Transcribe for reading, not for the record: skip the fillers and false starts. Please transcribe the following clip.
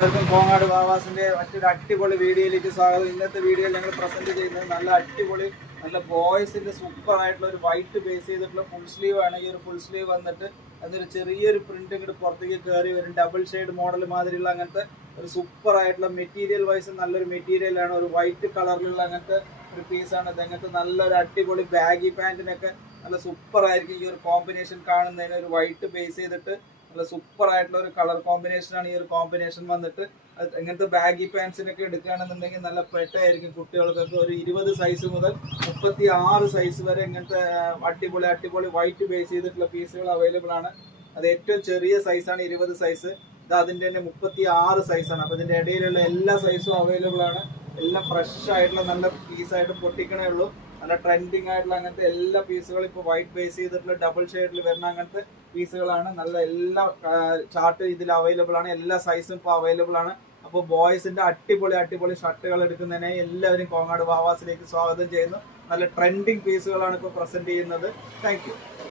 എല്ലാവർക്കും കോങ്ങാട് വാവാസിന്റെ മറ്റൊരു അടിപൊളി വീഡിയോയിലേക്ക് സ്വാഗതം. ഇന്നത്തെ വീഡിയോയിൽ ഞങ്ങൾ പ്രസന്റ് ചെയ്യുന്നത് നല്ല അടിപൊളി നല്ല ബോയ്സിന്റെ സൂപ്പർ ആയിട്ടുള്ള ഒരു വൈറ്റ് ബേസ് ചെയ്തിട്ടുള്ള ഫുൾ സ്ലീവ് ആണ്. ഈ ഒരു ഫുൾ സ്ലീവ് വന്നിട്ട് അതൊരു ചെറിയൊരു പ്രിന്റ് ഇങ്ങോട്ട് പുറത്തേക്ക് കയറി വരും. ഡബിൾ ഷെയ്ഡ് മോഡൽ മാതിരിയുള്ള അങ്ങനത്തെ ഒരു സൂപ്പർ ആയിട്ടുള്ള മെറ്റീരിയൽ വൈസ് നല്ലൊരു മെറ്റീരിയലാണ്. ഒരു വൈറ്റ് കളറിലുള്ള അങ്ങനത്തെ ഒരു പീസാണ് ഇത്. അങ്ങനത്തെ നല്ലൊരു അടിപൊളി ബാഗി പാൻറ്റിനൊക്കെ നല്ല സൂപ്പർ ആയിരിക്കും. ഈ ഒരു കോമ്പിനേഷൻ കാണുന്നതിന് ഒരു വൈറ്റ് ബേസ് ചെയ്തിട്ട് നല്ല സൂപ്പർ ആയിട്ടുള്ള ഒരു കളർ കോമ്പിനേഷൻ ആണ്. ഈ ഒരു കോമ്പിനേഷൻ വന്നിട്ട് ഇങ്ങനത്തെ ബാഗി പാൻസിനൊക്കെ എടുക്കുകയാണെന്നുണ്ടെങ്കിൽ നല്ല പെട്ടായിരിക്കും. കുട്ടികൾക്കൊക്കെ ഒരു 20 സൈസ് മുതൽ 36 സൈസ് വരെ ഇങ്ങനത്തെ അടിപൊളി അടിപൊളി വൈറ്റ് ബേസ് ചെയ്തിട്ടുള്ള പീസുകൾ അവൈലബിൾ ആണ്. അത് ഏറ്റവും ചെറിയ സൈസാണ് 20 സൈസ്. ഇത് അതിൻ്റെ തന്നെ 36 സൈസാണ്. അപ്പോൾ ഇതിൻ്റെ ഇടയിലുള്ള എല്ലാ സൈസും അവൈലബിൾ ആണ്. എല്ലാം ഫ്രഷ് ആയിട്ടുള്ള നല്ല പീസായിട്ട് പൊട്ടിക്കണേ ഉള്ളൂ. നല്ല ട്രെൻഡിങ് ആയിട്ടുള്ള അങ്ങനത്തെ എല്ലാ പീസുകളും ഇപ്പോൾ വൈറ്റ് ബേസ് ചെയ്തിട്ടുള്ള ഡബിൾ ഷെയ്ഡിൽ വരുന്ന അങ്ങനത്തെ പീസുകളാണ്. നല്ല എല്ലാ ചാർട്ട് ഇതിൽ അവൈലബിൾ ആണ്. എല്ലാ സൈസും ഇപ്പോൾ അവൈലബിൾ ആണ്. അപ്പോൾ ബോയ്സിന്റെ അടിപൊളി അടിപൊളി ഷർട്ടുകൾ എടുക്കുന്നതിനെ എല്ലാവരും കോങ്ങാട് വാവാസിലേക്ക് സ്വാഗതം ചെയ്യുന്നു. നല്ല ട്രെൻഡിങ് പീസുകളാണ് ഇപ്പോൾ പ്രസന്റ് ചെയ്യുന്നത്. താങ്ക്